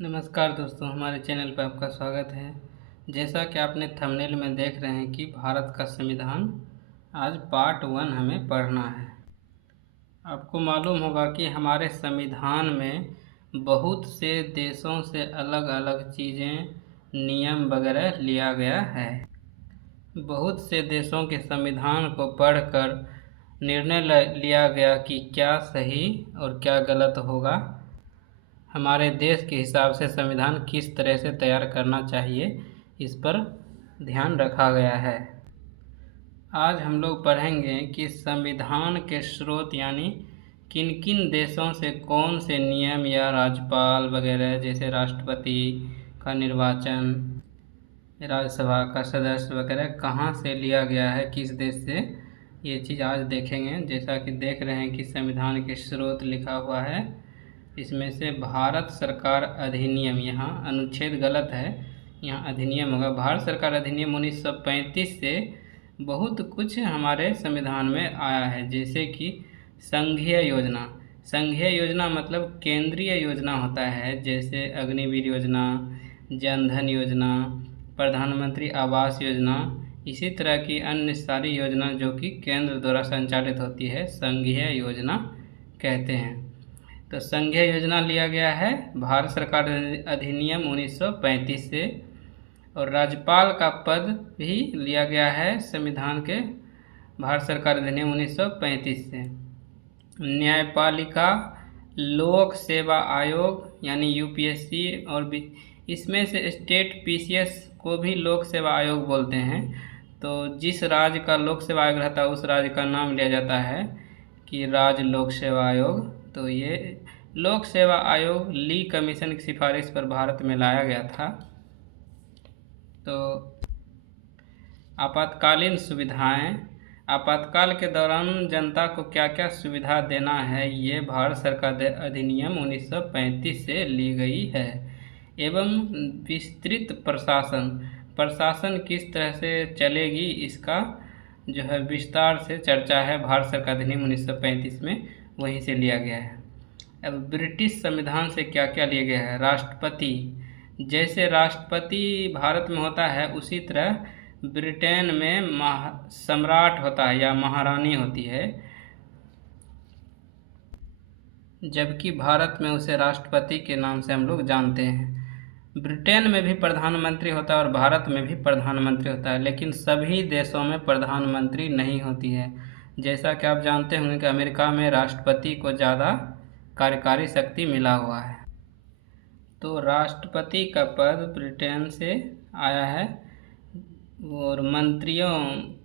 नमस्कार दोस्तों, हमारे चैनल पर आपका स्वागत है। जैसा कि आपने थंबनेल में देख रहे हैं कि भारत का संविधान आज पार्ट 1 हमें पढ़ना है। आपको मालूम होगा कि हमारे संविधान में बहुत से देशों से अलग अलग चीज़ें, नियम वगैरह लिया गया है। बहुत से देशों के संविधान को पढ़कर निर्णय लिया गया कि क्या सही और क्या गलत होगा। हमारे देश के हिसाब से संविधान किस तरह से तैयार करना चाहिए, इस पर ध्यान रखा गया है। आज हम लोग पढ़ेंगे कि संविधान के स्रोत यानी किन किन देशों से कौन से नियम या राज्यपाल वगैरह जैसे राष्ट्रपति का निर्वाचन, राज्यसभा का सदस्य वगैरह कहाँ से लिया गया है, किस देश से, ये चीज़ आज देखेंगे। जैसा कि देख रहे हैं कि संविधान के स्रोत लिखा हुआ है, इसमें से भारत सरकार अधिनियम, यहाँ अनुच्छेद गलत है, यहाँ अधिनियम होगा। भारत सरकार अधिनियम 1935 से बहुत कुछ हमारे संविधान में आया है, जैसे कि संघीय योजना। संघीय योजना मतलब केंद्रीय योजना होता है, जैसे अग्निवीर योजना, जन धन योजना, प्रधानमंत्री आवास योजना, इसी तरह की अन्य सारी योजना जो कि केंद्र द्वारा संचालित होती है, संघीय योजना कहते हैं। तो संघीय योजना लिया गया है भारत सरकार अधिनियम 1935 से, और राज्यपाल का पद भी लिया गया है संविधान के भारत सरकार अधिनियम 1935 से। न्यायपालिका, लोक सेवा आयोग यानी यूपीएससी, और भी इसमें से स्टेट पीसीएस को भी लोक सेवा आयोग बोलते हैं। तो जिस राज्य का लोक सेवा आयोग रहता है उस राज्य का नाम लिया जाता है कि राज्य लोक सेवा आयोग। तो ये लोक सेवा आयोग ली कमीशन की सिफारिश पर भारत में लाया गया था। तो आपातकालीन सुविधाएं, आपातकाल के दौरान जनता को क्या क्या सुविधा देना है, ये भारत सरकार अधिनियम 1935 से ली गई है। एवं विस्तृत प्रशासन किस तरह से चलेगी, इसका जो है विस्तार से चर्चा है भारत सरकार अधिनियम 1935 में, वहीं से लिया गया है। अब ब्रिटिश संविधान से क्या क्या लिया गया है। राष्ट्रपति, जैसे राष्ट्रपति भारत में होता है उसी तरह ब्रिटेन में सम्राट होता है या महारानी होती है, जबकि भारत में उसे राष्ट्रपति के नाम से हम लोग जानते हैं। ब्रिटेन में भी प्रधानमंत्री होता है और भारत में भी प्रधानमंत्री होता है, लेकिन सभी देशों में प्रधानमंत्री नहीं होती है। जैसा कि आप जानते होंगे कि अमेरिका में राष्ट्रपति को ज़्यादा कार्यकारी शक्ति मिला हुआ है। तो राष्ट्रपति का पद ब्रिटेन से आया है, और मंत्रियों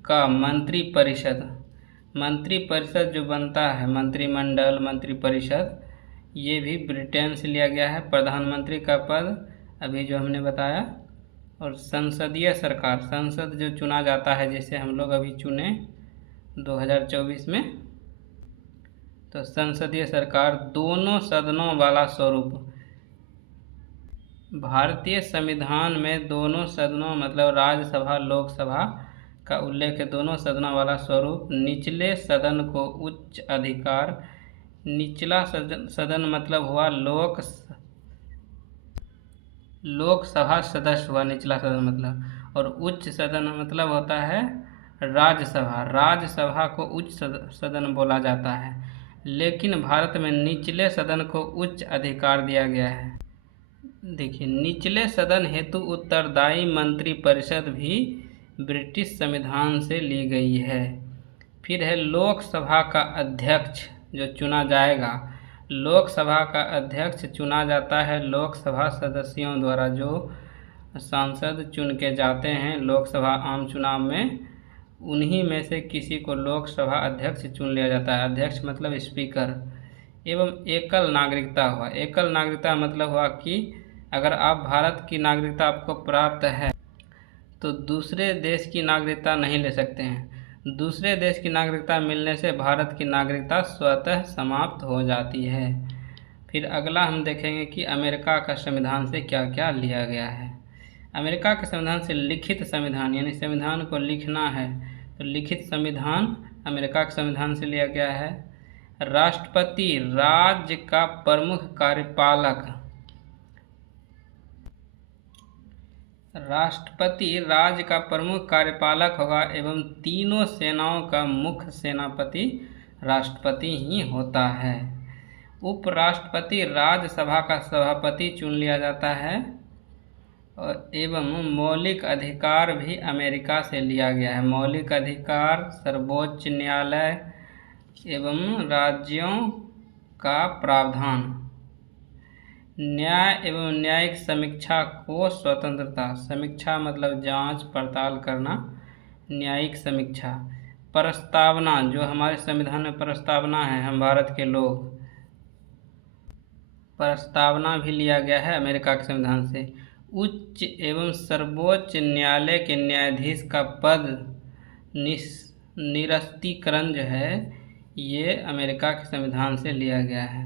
का मंत्रिपरिषद जो बनता है, मंत्रिमंडल, मंत्रिपरिषद, ये भी ब्रिटेन से लिया गया है। प्रधानमंत्री का पद अभी जो हमने बताया, और संसदीय सरकार, संसद जो चुना जाता है, जैसे हम लोग अभी चुने 2024 में, तो संसदीय सरकार दोनों सदनों वाला स्वरूप। भारतीय संविधान में दोनों सदनों मतलब राज्यसभा लोकसभा का उल्लेख है, दोनों सदनों वाला स्वरूप। निचले सदन को उच्च अधिकार, निचला सदन मतलब हुआ लोकसभा सदस्य हुआ निचला सदन मतलब, और उच्च सदन मतलब होता है राज्यसभा। राज्यसभा को उच्च सदन बोला जाता है, लेकिन भारत में निचले सदन को उच्च अधिकार दिया गया है। देखिए, निचले सदन हेतु उत्तरदायी मंत्रिपरिषद भी ब्रिटिश संविधान से ली गई है। फिर है लोकसभा का अध्यक्ष जो चुना जाएगा। लोकसभा का अध्यक्ष चुना जाता है लोकसभा सदस्यों द्वारा, जो सांसद चुन के जाते हैं लोकसभा आम चुनाव में, उन्हीं में से किसी को लोकसभा अध्यक्ष चुन लिया जाता है। अध्यक्ष मतलब स्पीकर। एवं एकल नागरिकता हुआ। एकल नागरिकता मतलब हुआ कि अगर आप भारत की नागरिकता आपको प्राप्त है तो दूसरे देश की नागरिकता नहीं ले सकते हैं। दूसरे देश की नागरिकता मिलने से भारत की नागरिकता स्वतः समाप्त हो जाती है। फिर अगला हम देखेंगे कि अमेरिका का संविधान से क्या क्या लिया गया है। अमेरिका के संविधान से लिखित संविधान, यानी संविधान को लिखना है तो लिखित संविधान अमेरिका के संविधान से लिया गया है। राष्ट्रपति राज्य का प्रमुख कार्यपालक राष्ट्रपति राज्य का प्रमुख कार्यपालक होगा एवं तीनों सेनाओं का मुख्य सेनापति राष्ट्रपति ही होता है। उपराष्ट्रपति राज्यसभा का सभापति चुन लिया जाता है और एवं मौलिक अधिकार भी अमेरिका से लिया गया है। मौलिक अधिकार, सर्वोच्च न्यायालय एवं राज्यों का प्रावधान, न्याय एवं न्यायिक समीक्षा को स्वतंत्रता, समीक्षा मतलब जांच पड़ताल करना, न्यायिक समीक्षा, प्रस्तावना, जो हमारे संविधान में प्रस्तावना है, हम भारत के लोग, प्रस्तावना भी लिया गया है अमेरिका के संविधान से। उच्च एवं सर्वोच्च न्यायालय के न्यायाधीश का पद निरस्तीकरण जो है ये अमेरिका के संविधान से लिया गया है।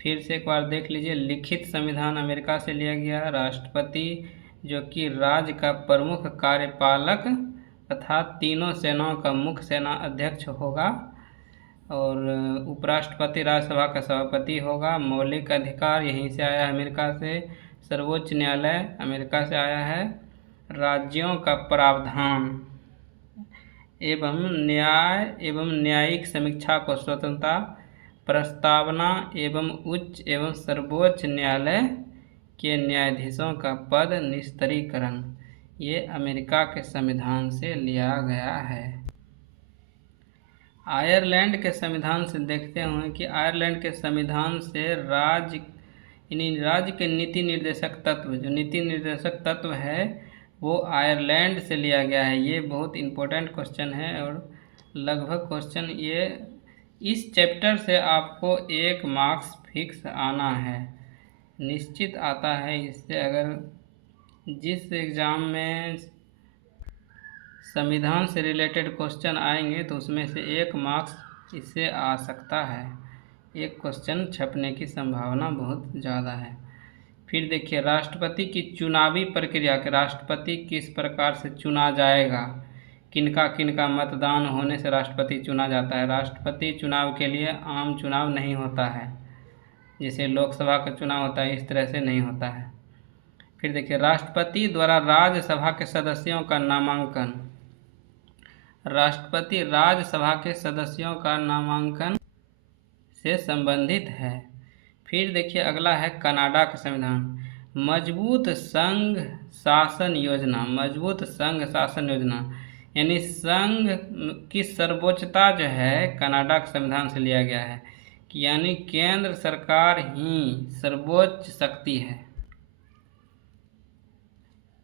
फिर से एक बार देख लीजिए, लिखित संविधान अमेरिका से लिया गया। राष्ट्रपति जो कि राज्य का प्रमुख कार्यपालक तथा तीनों सेनाओं का मुख्य सेना अध्यक्ष होगा और उपराष्ट्रपति राज्यसभा का सभापति होगा। मौलिक अधिकार यहीं से आया है अमेरिका से। सर्वोच्च न्यायालय अमेरिका से आया है। राज्यों का प्रावधान एवं न्याय एवं न्यायिक समीक्षा को स्वतंत्रता, प्रस्तावना एवं उच्च एवं सर्वोच्च न्यायालय के न्यायाधीशों का पद निरस्तीकरण ये अमेरिका के संविधान से लिया गया है। आयरलैंड के संविधान से देखते हैं कि आयरलैंड के संविधान से राज्य के नीति निर्देशक तत्व, जो नीति निर्देशक तत्व है वो आयरलैंड से लिया गया है। ये बहुत इम्पोर्टेंट क्वेश्चन है और लगभग क्वेश्चन ये इस चैप्टर से आपको 1 मार्क्स फिक्स आना है, निश्चित आता है। इससे अगर जिस एग्ज़ाम में संविधान से रिलेटेड क्वेश्चन आएंगे तो उसमें से 1 मार्क्स इससे आ सकता है। एक क्वेश्चन छपने की संभावना बहुत ज़्यादा है। फिर देखिए, राष्ट्रपति की चुनावी प्रक्रिया के राष्ट्रपति किस प्रकार से चुना जाएगा, किनका मतदान होने से राष्ट्रपति चुना जाता है। राष्ट्रपति चुनाव के लिए आम चुनाव नहीं होता है, जैसे लोकसभा का चुनाव होता है इस तरह से नहीं होता है। फिर देखिए, राष्ट्रपति द्वारा राज्यसभा के सदस्यों का नामांकन, राष्ट्रपति राज्यसभा के सदस्यों का नामांकन से संबंधित है। फिर देखिए अगला है कनाडा का संविधान, मजबूत संघ शासन योजना। मजबूत संघ शासन योजना यानी संघ की सर्वोच्चता जो है कनाडा के संविधान से लिया गया है, कि यानी केंद्र सरकार ही सर्वोच्च शक्ति है।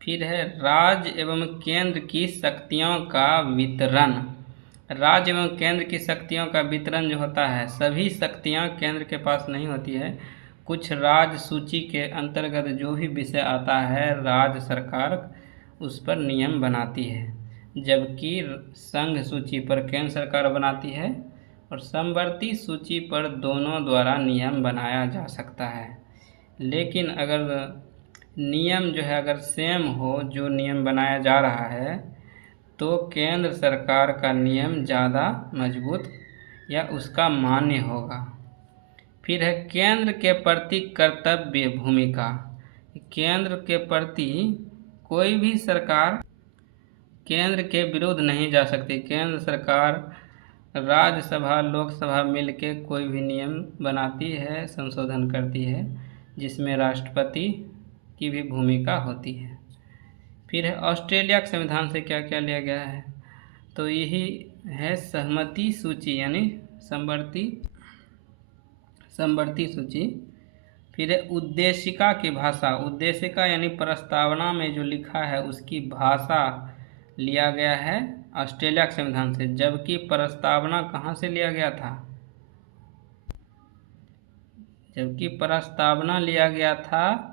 फिर है राज्य एवं केंद्र की शक्तियों का वितरण। राज्य एवं केंद्र की शक्तियों का वितरण जो होता है, सभी शक्तियां केंद्र के पास नहीं होती है। कुछ राज्य सूची के अंतर्गत जो भी विषय आता है राज्य सरकार उस पर नियम बनाती है, जबकि संघ सूची पर केंद्र सरकार बनाती है और समवर्ती सूची पर दोनों द्वारा नियम बनाया जा सकता है। लेकिन अगर नियम जो है अगर सेम हो, जो नियम बनाया जा रहा है, तो केंद्र सरकार का नियम ज़्यादा मजबूत या उसका मान्य होगा। फिर है केंद्र के प्रति कर्तव्य भूमिका। केंद्र के प्रति कोई भी सरकार केंद्र के विरुद्ध नहीं जा सकती। केंद्र सरकार राज्यसभा लोकसभा मिलके कोई भी नियम बनाती है, संशोधन करती है, जिसमें राष्ट्रपति की भी भूमिका होती है। फिर है ऑस्ट्रेलिया के संविधान से क्या क्या लिया गया है, तो यही है सहमति सूची यानी समवर्ती सूची। फिर है उद्देशिका की भाषा। उद्देशिका यानी प्रस्तावना में जो लिखा है उसकी भाषा लिया गया है ऑस्ट्रेलिया के संविधान से, जबकि प्रस्तावना कहाँ से लिया गया था, जबकि प्रस्तावना लिया गया था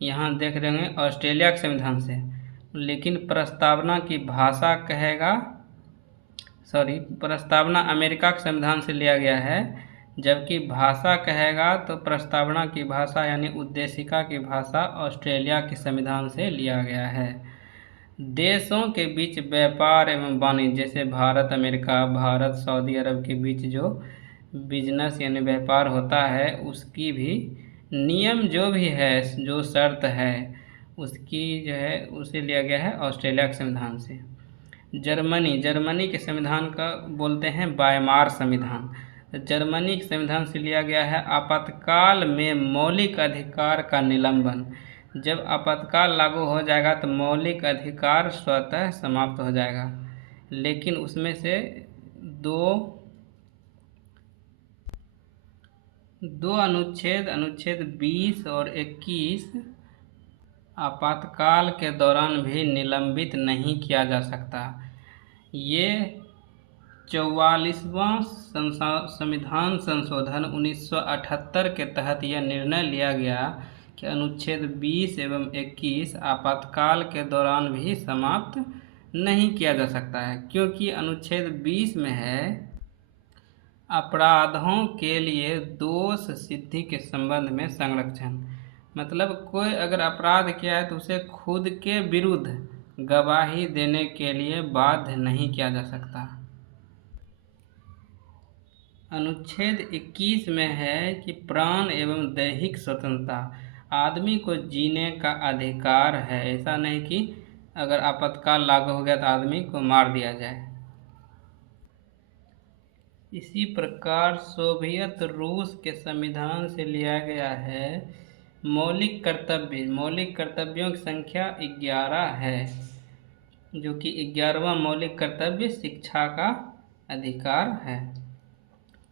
यहाँ देख रहे होंगे ऑस्ट्रेलिया के संविधान से। लेकिन प्रस्तावना की भाषा प्रस्तावना अमेरिका के संविधान से लिया गया है, जबकि भाषा कहेगा तो प्रस्तावना की भाषा यानी उद्देशिका की भाषा ऑस्ट्रेलिया के संविधान से लिया गया है। देशों के बीच व्यापार एवं वाणिज्य, जैसे भारत अमेरिका, भारत सऊदी अरब के बीच जो बिजनेस यानी व्यापार होता है उसकी भी नियम जो भी है, जो शर्त है उसकी जो है उसे लिया गया है ऑस्ट्रेलिया के संविधान से। जर्मनी के संविधान का बोलते हैं वायमार संविधान। तो जर्मनी के संविधान से लिया गया है आपातकाल में मौलिक अधिकार का निलंबन। जब आपातकाल लागू हो जाएगा तो मौलिक अधिकार स्वतः समाप्त हो जाएगा, लेकिन उसमें से दो अनुच्छेद 20 और 21 आपातकाल के दौरान भी निलंबित नहीं किया जा सकता। ये 44वां संविधान संशोधन 1978 के तहत यह निर्णय लिया गया कि अनुच्छेद 20 एवं 21 आपातकाल के दौरान भी समाप्त नहीं किया जा सकता है, क्योंकि अनुच्छेद 20 में है अपराधों के लिए दोष सिद्धि के संबंध में संरक्षण। मतलब कोई अगर अपराध किया है तो उसे खुद के विरुद्ध गवाही देने के लिए बाध्य नहीं किया जा सकता। अनुच्छेद 21 में है कि प्राण एवं दैहिक स्वतंत्रता, आदमी को जीने का अधिकार है। ऐसा नहीं कि अगर आपातकाल लागू हो गया तो आदमी को मार दिया जाए। इसी प्रकार सोवियत रूस के संविधान से लिया गया है मौलिक कर्तव्यों की संख्या 11 है, जो कि 11वां मौलिक कर्तव्य शिक्षा का अधिकार है।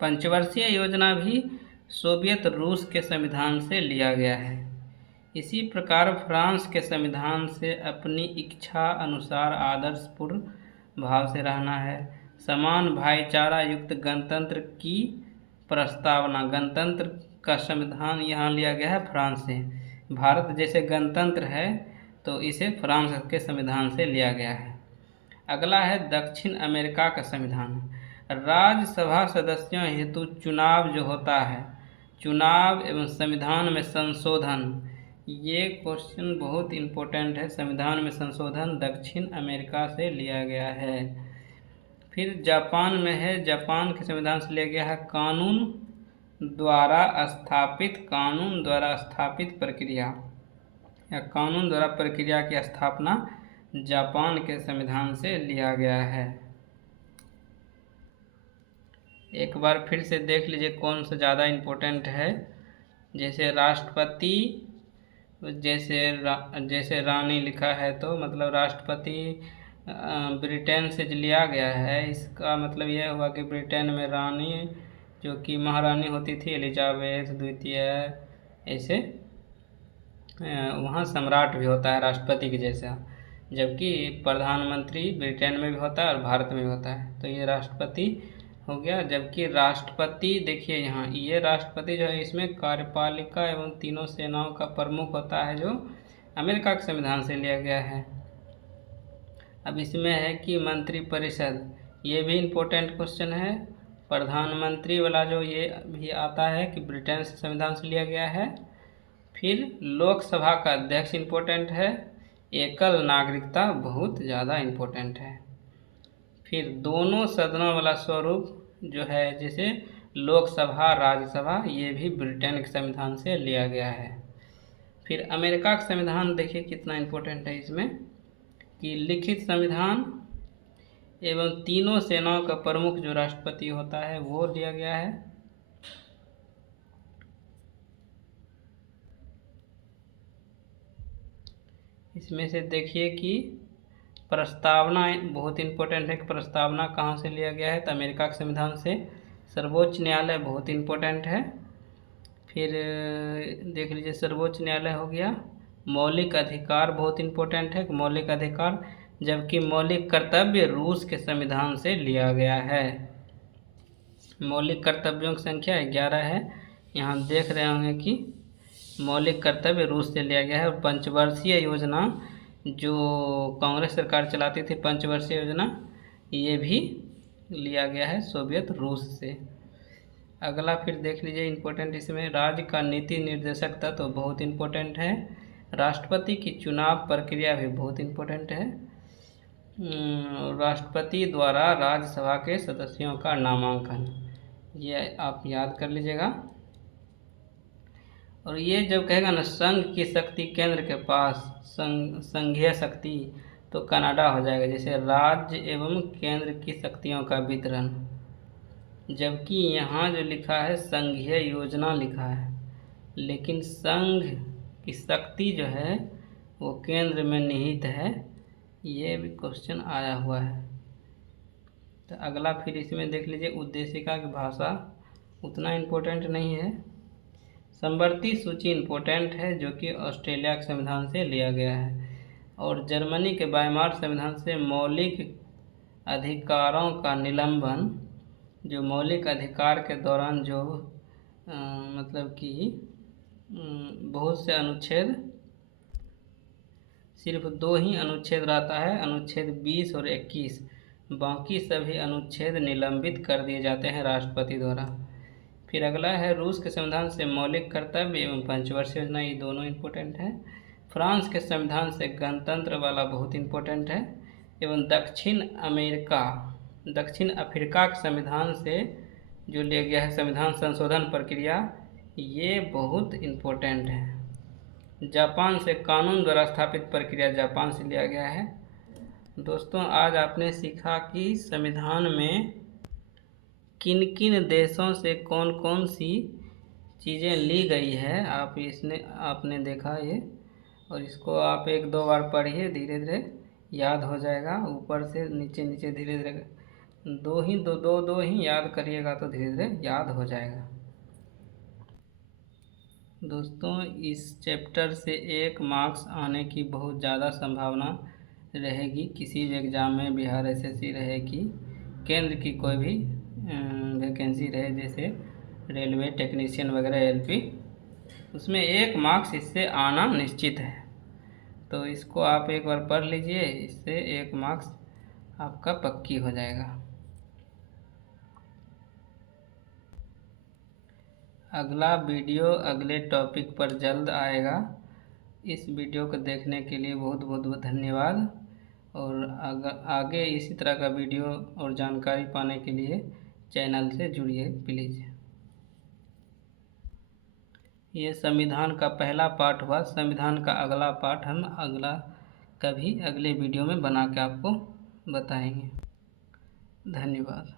पंचवर्षीय योजना भी सोवियत रूस के संविधान से लिया गया है। इसी प्रकार फ्रांस के संविधान से अपनी इच्छा अनुसार आदर्शपूर्ण भाव से रहना है। समान भाईचारा युक्त गणतंत्र की प्रस्तावना, गणतंत्र का संविधान यहाँ लिया गया है फ्रांस से। भारत जैसे गणतंत्र है तो इसे फ्रांस के संविधान से लिया गया है। अगला है दक्षिण अमेरिका का संविधान। राज्यसभा सदस्यों हेतु चुनाव जो होता है, चुनाव एवं संविधान में संशोधन, ये क्वेश्चन बहुत इम्पोर्टेंट है। संविधान में संशोधन दक्षिण अमेरिका से लिया गया है। फिर जापान में है, जापान के संविधान से लिया गया है कानून द्वारा स्थापित प्रक्रिया या कानून द्वारा प्रक्रिया की स्थापना जापान के संविधान से लिया गया है। एक बार फिर से देख लीजिए कौन सा ज़्यादा इम्पोर्टेंट है। जैसे राष्ट्रपति, जैसे रानी लिखा है तो मतलब राष्ट्रपति ब्रिटेन से लिया गया है। इसका मतलब यह हुआ कि ब्रिटेन में रानी जो कि महारानी होती थी एलिजाबेथ द्वितीय, ऐसे वहाँ सम्राट भी होता है राष्ट्रपति के जैसा, जबकि प्रधानमंत्री ब्रिटेन में भी होता है और भारत में भी होता है। तो ये राष्ट्रपति हो गया। जबकि राष्ट्रपति देखिए यहाँ ये राष्ट्रपति जो है इसमें कार्यपालिका एवं तीनों सेनाओं का प्रमुख होता है, जो अमेरिका के संविधान से लिया गया है। अब इसमें है कि मंत्रिपरिषद, ये भी इम्पोर्टेंट क्वेश्चन है। प्रधानमंत्री वाला जो ये भी आता है कि ब्रिटेन से संविधान से लिया गया है। फिर लोकसभा का अध्यक्ष इम्पोर्टेंट है। एकल नागरिकता बहुत ज़्यादा इम्पोर्टेंट है। फिर दोनों सदनों वाला स्वरूप जो है, जैसे लोकसभा राज्यसभा, ये भी ब्रिटेन के संविधान से लिया गया है। फिर अमेरिका का संविधान देखिए कितना इम्पोर्टेंट है इसमें कि लिखित संविधान एवं तीनों सेनाओं का प्रमुख जो राष्ट्रपति होता है वो लिया गया है। इसमें से देखिए कि प्रस्तावना बहुत इम्पोर्टेंट है कि प्रस्तावना कहाँ से लिया गया है, तो अमेरिका के संविधान से। सर्वोच्च न्यायालय बहुत इम्पोर्टेंट है। फिर देख लीजिए सर्वोच्च न्यायालय हो गया। मौलिक अधिकार बहुत इम्पोर्टेंट है, मौलिक अधिकार, जबकि मौलिक कर्तव्य रूस के संविधान से लिया गया है। मौलिक कर्तव्यों की संख्या 11 है। यहाँ देख रहे होंगे कि मौलिक कर्तव्य रूस से लिया गया है। और पंचवर्षीय योजना जो कांग्रेस सरकार चलाती थी, पंचवर्षीय योजना, ये भी लिया गया है सोवियत रूस से। अगला फिर देख लीजिए इम्पोर्टेंट, इसमें राज्य का नीति निर्देशक तत्व तो बहुत इम्पोर्टेंट है। राष्ट्रपति की चुनाव प्रक्रिया भी बहुत इम्पोर्टेंट है। राष्ट्रपति द्वारा राज्यसभा के सदस्यों का नामांकन, ये आप याद कर लीजिएगा। और ये जब कहेगा ना संघ की शक्ति केंद्र के पास, संघीय शक्ति, तो कनाडा हो जाएगा। जैसे राज्य एवं केंद्र की शक्तियों का वितरण, जबकि यहाँ जो लिखा है संघीय योजना लिखा है, लेकिन संघ की शक्ति जो है वो केंद्र में निहित है। ये भी क्वेश्चन आया हुआ है। तो अगला फिर इसमें देख लीजिए, उद्देशिका की भाषा उतना इम्पोर्टेंट नहीं है। समवर्ती सूची इम्पोर्टेंट है, जो कि ऑस्ट्रेलिया के संविधान से लिया गया है, और जर्मनी के वाइमार संविधान से मौलिक अधिकारों का निलंबन, जो मौलिक अधिकार के दौरान जो मतलब कि बहुत से अनुच्छेद, सिर्फ 2 ही अनुच्छेद रहता है, अनुच्छेद 20 और 21, बाकी सभी अनुच्छेद निलंबित कर दिए जाते हैं राष्ट्रपति द्वारा। फिर अगला है रूस के संविधान से मौलिक कर्तव्य एवं पंचवर्षीय योजना, ये दोनों इम्पोर्टेंट है। फ्रांस के संविधान से गणतंत्र वाला बहुत इम्पोर्टेंट है, एवं दक्षिण अफ्रीका के संविधान से जो लिया गया है संविधान संशोधन प्रक्रिया, ये बहुत इम्पोर्टेंट है। जापान से कानून द्वारा स्थापित प्रक्रिया जापान से लिया गया है। दोस्तों, आज आपने सीखा कि संविधान में किन किन देशों से कौन कौन सी चीज़ें ली गई है। आपने देखा ये, और इसको आप 1-2 बार पढ़िए, धीरे धीरे याद हो जाएगा। ऊपर से नीचे नीचे धीरे धीरे दो ही याद करिएगा तो धीरे धीरे याद हो जाएगा। दोस्तों, इस चैप्टर से 1 मार्क्स आने की बहुत ज़्यादा संभावना रहेगी। किसी भी एग्ज़ाम में, बिहार एसएससी रहे कि केंद्र की कोई भी वैकेंसी रहे, जैसे रेलवे टेक्नीशियन वगैरह एलपी, उसमें 1 मार्क्स इससे आना निश्चित है। तो इसको आप एक बार पढ़ लीजिए, इससे 1 मार्क्स आपका पक्की हो जाएगा। अगला वीडियो अगले टॉपिक पर जल्द आएगा। इस वीडियो को देखने के लिए बहुत बहुत धन्यवाद, और आगे इसी तरह का वीडियो और जानकारी पाने के लिए चैनल से जुड़िए प्लीज़। ये संविधान का पहला पार्ट हुआ। संविधान का अगला पार्ट हम अगले वीडियो में बना के आपको बताएंगे। धन्यवाद।